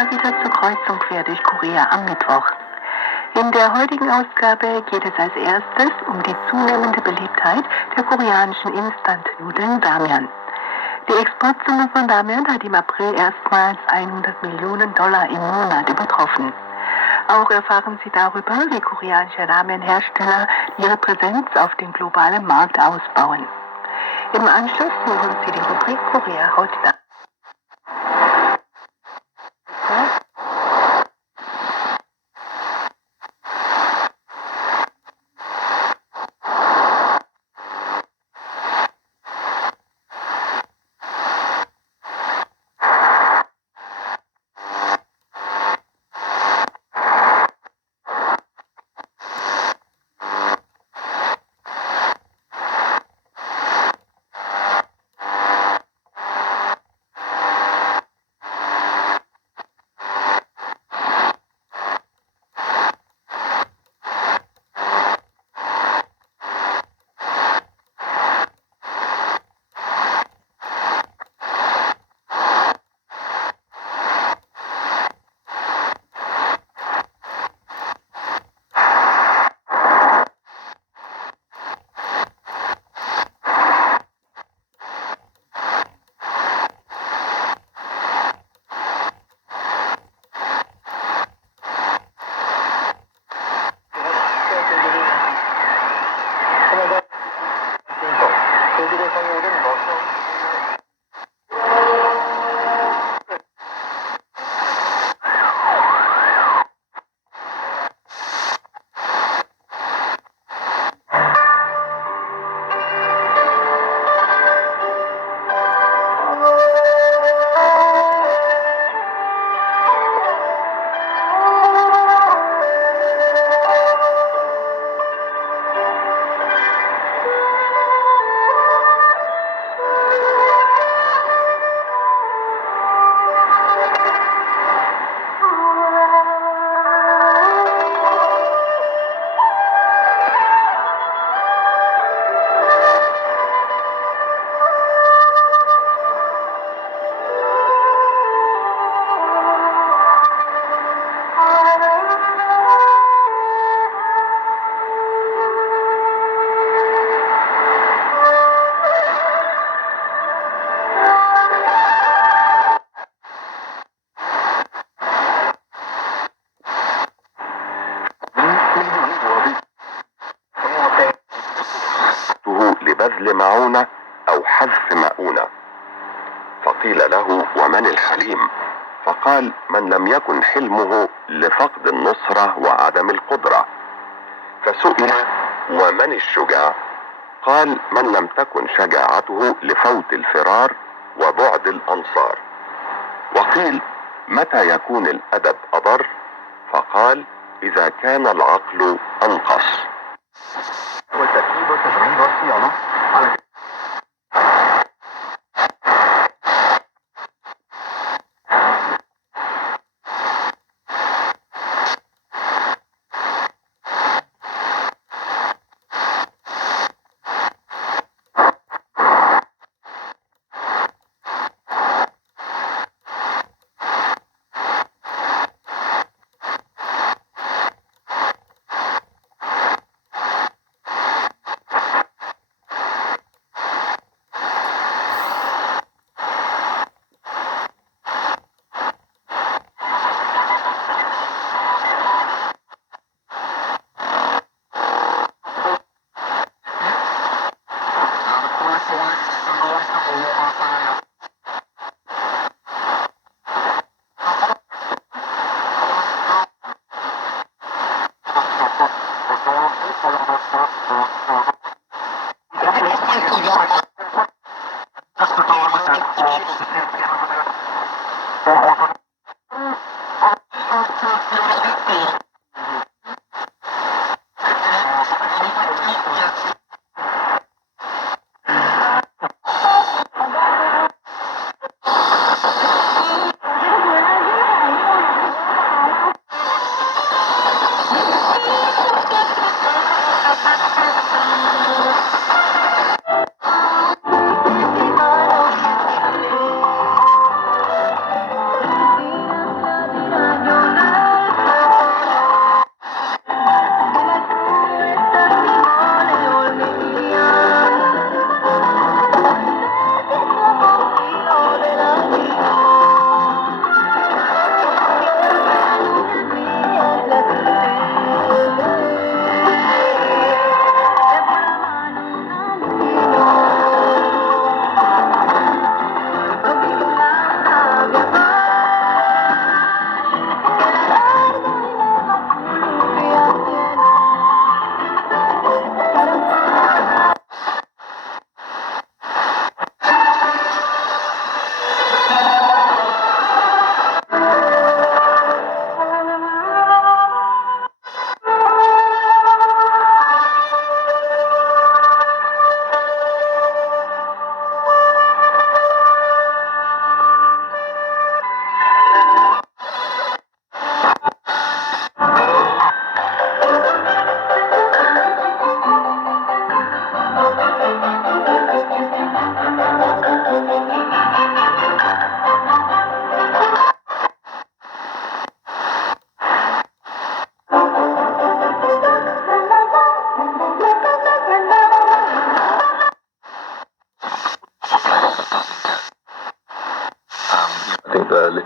war wieder zur Kreuzung quer durch Korea am Mittwoch. In der heutigen Ausgabe geht es als erstes um die zunehmende Beliebtheit der koreanischen Instant-Nudeln Ramyeon. Die Exportsumme von Ramyeon hat im April erstmals $100 Millionen im Monat übertroffen. Auch erfahren Sie darüber, wie koreanische Ramen-Hersteller ihre Präsenz auf dem globalen Markt ausbauen. Im Anschluss hören Sie die Rubrik Korea heute da. لبذل معونة أو حذف مؤونة. فقيل له: ومن الحليم؟ فقال: من لم يكن حلمه لفقد النصرة وعدم القدرة. فسئل: ومن الشجاع؟ قال: من لم تكن شجاعته لفوت الفرار وبعد الأنصار. وقيل: متى يكون الأدب أضر؟ فقال: إذا كان العقل أنقص.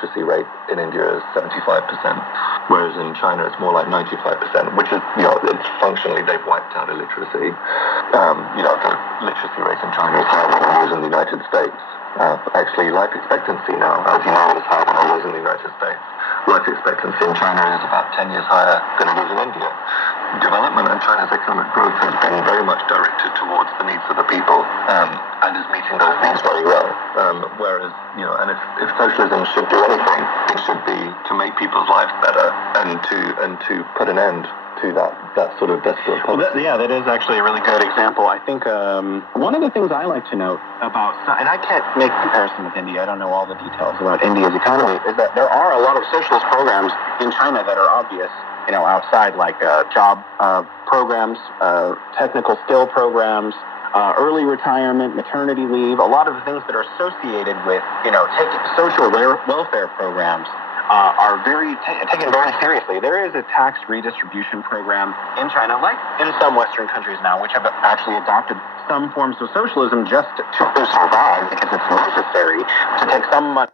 literacy rate in India is 75%, whereas in China it's more like 95%, which is, it's functionally they've wiped out illiteracy. The literacy rate in China is higher than it was in the United States. Actually, life expectancy now, as you know, is higher than it was in the United States. Life expectancy in China is about 10 years higher than it is in India. Development and China's economic growth has been very much directed towards the needs of the people, and is meeting those needs very well. Whereas, and if socialism should do anything, it should be to make people's lives better and to put an end to that sort of desperate policy. That is actually a really good example. I think one of the things I like to note about, and I can't make a comparison with India, I don't know all the details about India's economy, is that there are a lot of socialist programs in China that are obvious, outside, like job programs, technical skill programs, early retirement, maternity leave, a lot of the things that are associated with, taking social welfare programs are taken very seriously. There is a tax redistribution program in China, like in some Western countries now, which have actually adopted some forms of socialism just to survive, because it's necessary to take some money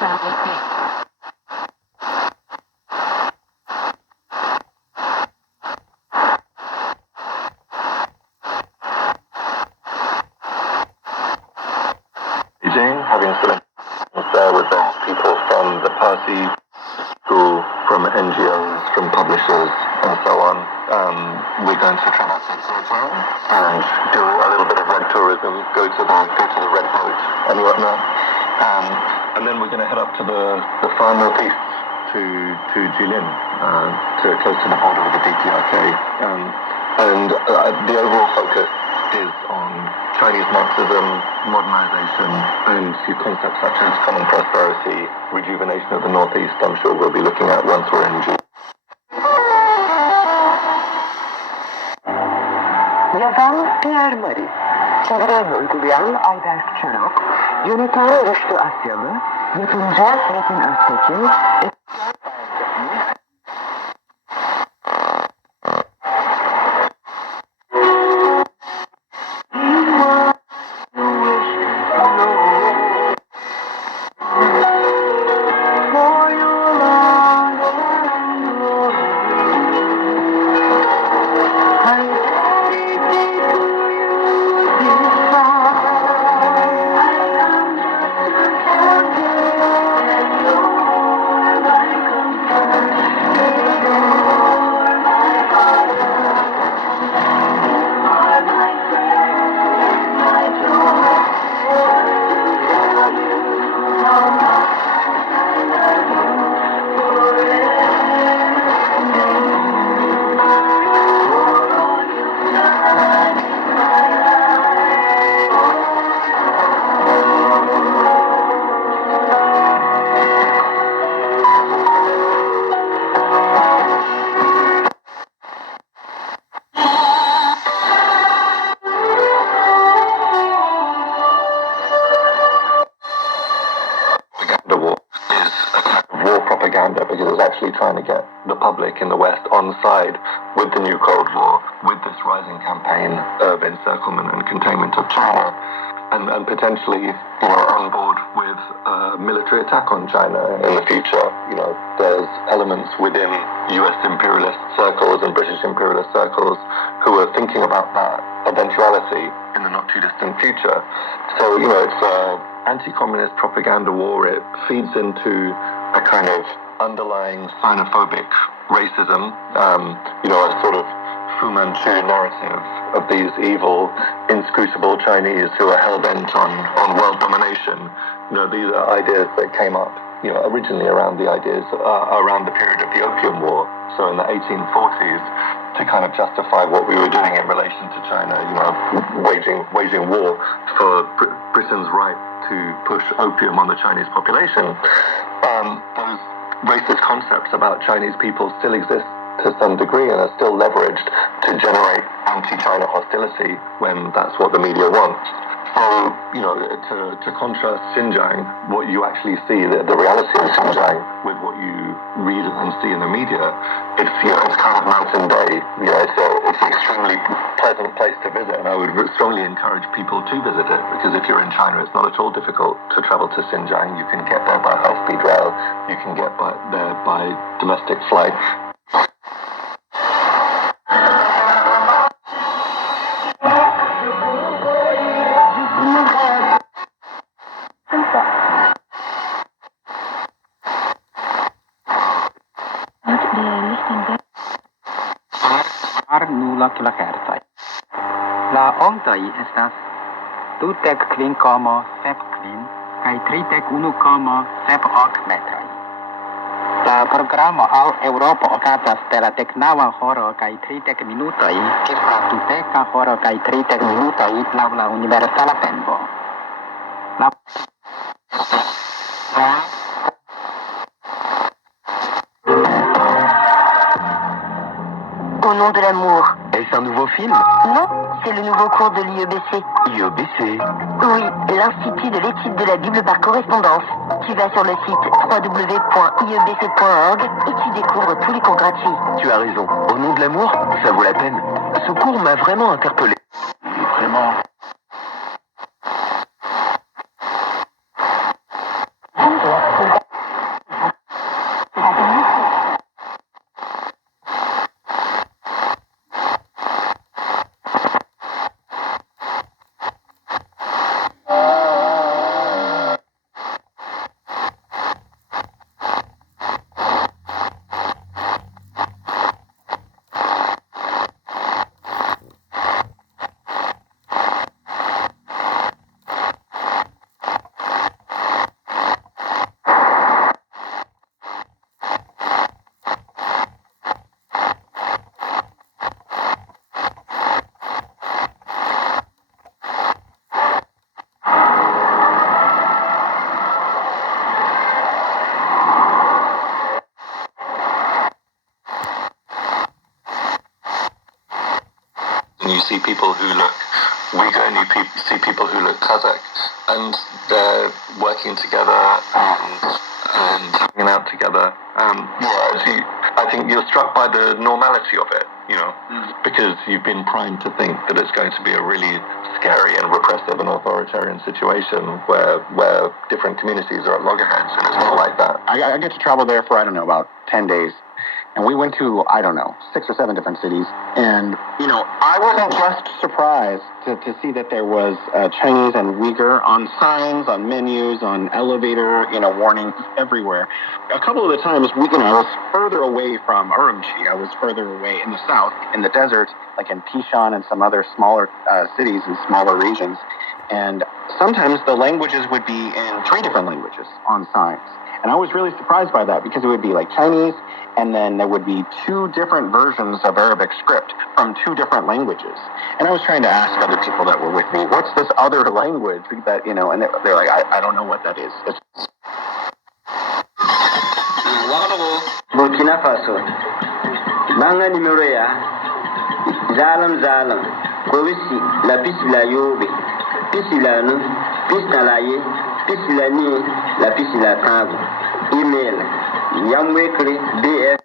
from the having selections there with those people from the party, school, from NGOs, from publishers, and so on. We're going to travel and do a little bit of red tourism, go to the red boat and whatnot. And then we're going to head up to the far northeast to Jilin, close to the border with the DPRK. The overall focus is on Chinese Marxism, modernization, and concepts such as common prosperity, rejuvenation of the Northeast. I'm sure we'll be looking at once we're in June. Yazan Pierre Marie, çeviri uygulayan Ayberk Çanok, yöneten Rüştü Asyalı, yapımcı Metin Öztekin, because it's actually trying to get the public in the West on side with the new Cold War, with this rising campaign of encirclement and containment of China, and potentially, on board with a military attack on China in the future. There's elements within US imperialist circles and British imperialist circles who are thinking about that eventuality in the not too distant future. So, it's an anti-communist propaganda war. It feeds into a kind of underlying xenophobic racism, a sort of Fu Manchu narrative of these evil, inscrutable Chinese who are hell-bent on world domination. These are ideas that came up, originally around the period of the Opium War. So in the 1840s, to kind of justify what we were doing in relation to China, waging war for Britain's right to push opium on the Chinese population. Those racist concepts about Chinese people still exist to some degree and are still leveraged to generate anti-China hostility when that's what the media wants. So, to contrast Xinjiang, what you actually see, the reality of Xinjiang with what you read and see in the media, it's kind of night and day. It's an extremely pleasant place to visit, and I would strongly encourage people to visit it, because if you're in China, it's not at all difficult to travel to Xinjiang. You can get there by high-speed rail, you can get there by domestic flight. La ondoj estas 20,7 kaj 31,78 metroj. La programo al Eŭropo okazas de la 19 kaj 30 minutoj ĝis la 20 kaj 30 minutoj laŭ la universala tempo. Au nom de l'amour. Est-ce un nouveau film? Non, c'est le nouveau cours de l'IEBC. IEBC? Oui, l'Institut de l'étude de la Bible par correspondance. Tu vas sur le site www.iebc.org et tu découvres tous les cours gratuits. Tu as raison. Au nom de l'amour, ça vaut la peine. Ce cours m'a vraiment interpellé. Vraiment. You see people who look Uyghur and you see people who look Kazakh, and they're working together and hanging out together. I think you're struck by the normality of it, because you've been primed to think that it's going to be a really scary and repressive and authoritarian situation where different communities are at loggerheads, and it's not like that. I get to travel there for, about 10 days. And we went to, 6 or 7 different cities. And, I wasn't just surprised to see that there was Chinese and Uyghur on signs, on menus, on elevator, warnings everywhere. A couple of the times, I was further away from Urumqi. I was further away in the south, in the desert, like in Pishan and some other smaller cities and smaller regions. And sometimes the languages would be in 3 different languages on signs. And I was really surprised by that, because it would be like Chinese, and then there would be 2 different versions of Arabic script from 2 different languages. And I was trying to ask other people that were with me, what's this other language that, and they're like, I don't know what that is. Burkina Faso. Manga numéro ya. Zalam. Kowisi la pisila yobe. Pisila nu. Pisila ye. Pisila ni. La pisila tango. Email. Yamwekre DF.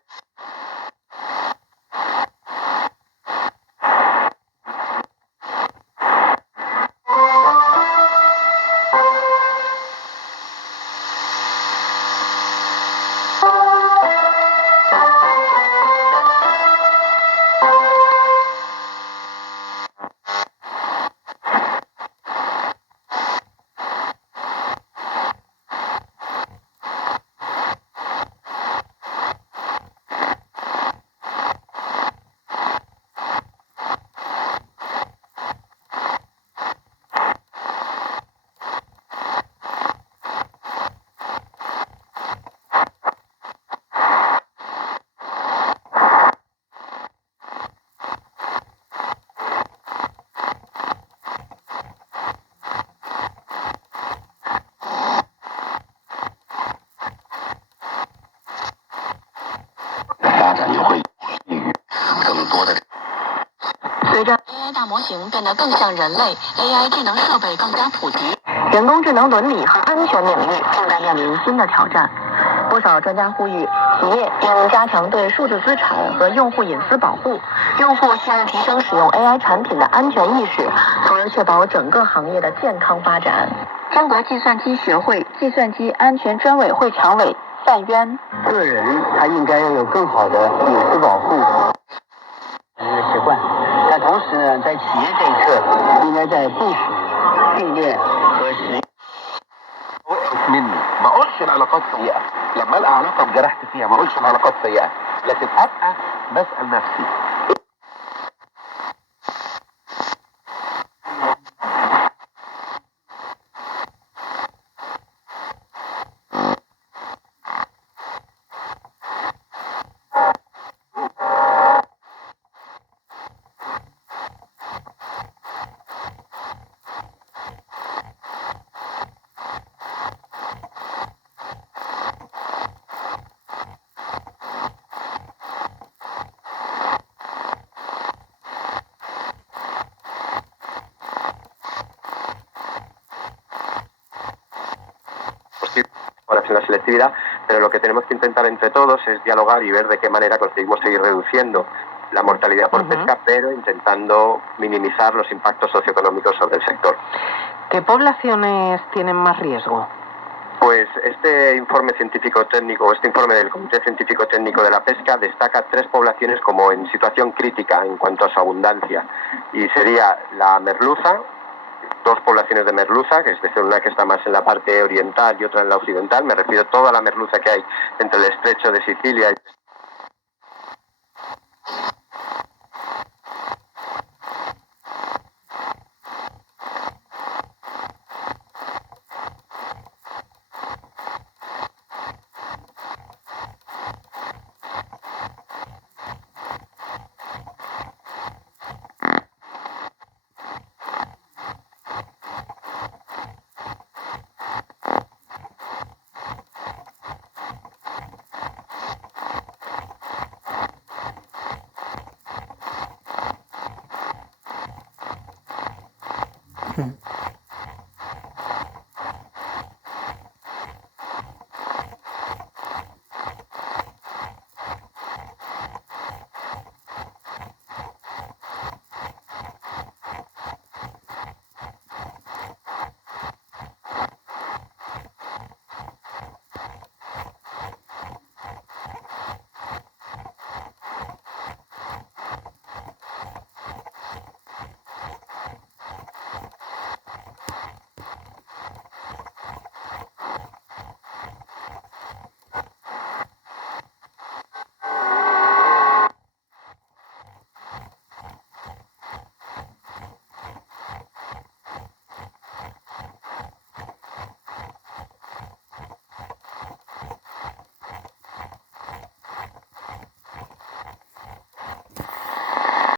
随着 AI 大模型变得更像人类 ，AI 智能设备更加普及，人工智能伦理和安全领域正在面临新的挑战。不少专家呼吁，企业应加强对数字资产和用户隐私保护，用户需要提升使用 AI 产品的安全意识，从而确保整个行业的健康发展。中国计算机学会计算机安全专委会常委范渊：个人他应该要有更好的隐私保护习惯，但同时呢，在企业这一侧，应该在部署、训练和实用。مني ما اقولش العلاقات سيئه، لما القى علاقه اتجرحت فيها ما اقولش العلاقات سيئه، لكن ابقى بسال نفسي la selectividad, pero lo que tenemos que intentar entre todos es dialogar y ver de qué manera conseguimos seguir reduciendo la mortalidad por pesca, pero intentando minimizar los impactos socioeconómicos sobre el sector. ¿Qué poblaciones tienen más riesgo? Pues este informe científico técnico, este informe del Comité Científico Técnico de la Pesca destaca 3 poblaciones como en situación crítica en cuanto a su abundancia, y sería la merluza, 2 poblaciones de merluza, que es decir, una que está más en la parte oriental y otra en la occidental. Me refiero a toda la merluza que hay entre el estrecho de Sicilia y